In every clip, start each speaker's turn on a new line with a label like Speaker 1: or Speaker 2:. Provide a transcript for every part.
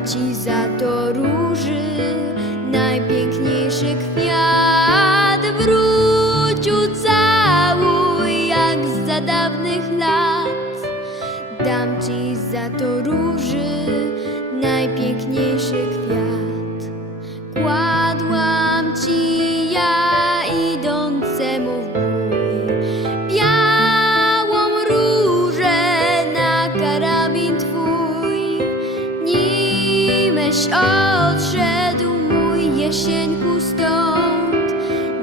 Speaker 1: Dam ci za to róży najpiękniejszy kwiat. Wróć, ucałuj jak za dawnych lat. Dam ci za to róży najpiękniejszy kwiat. Nimeś odszedł mój jesieńku stąd,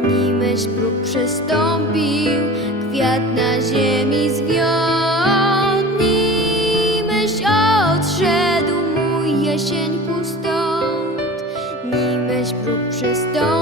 Speaker 1: nimeś próg przestąpił, kwiat na ziemi zwiąd. Nimeś odszedł mój jesieńku stąd, nimeś próg przestąpił,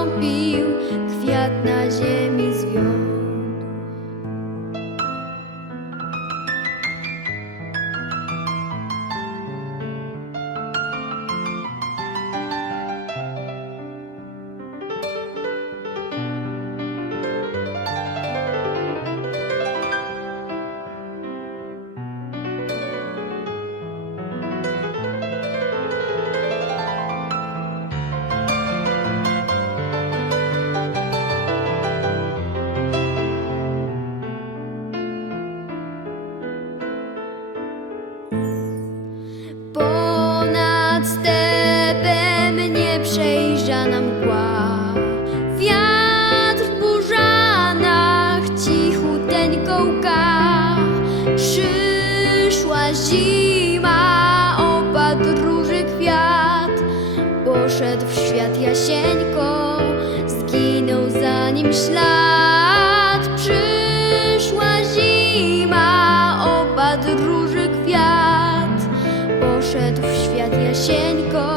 Speaker 1: nim ślad. Przyszła zima, opadł róży kwiat. Poszedł w świat Jasieńko,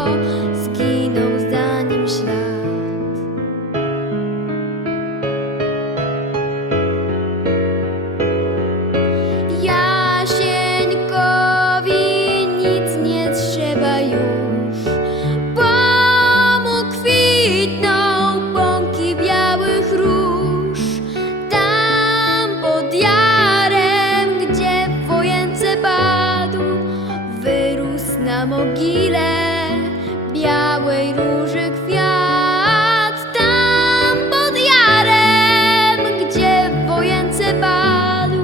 Speaker 1: białej róży kwiat. Tam pod jarem, gdzie wojence padł,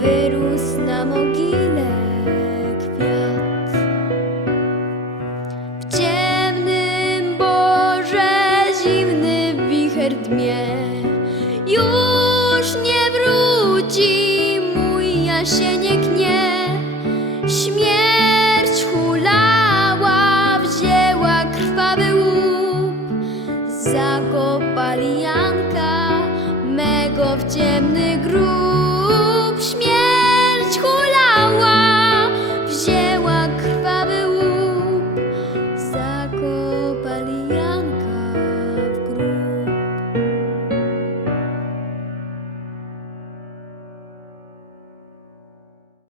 Speaker 1: wyrósł na mogile kwiat. W ciemnym borze zimny wicher dmie, już nie wróci mój jasieniek nie. Śmierć farinha.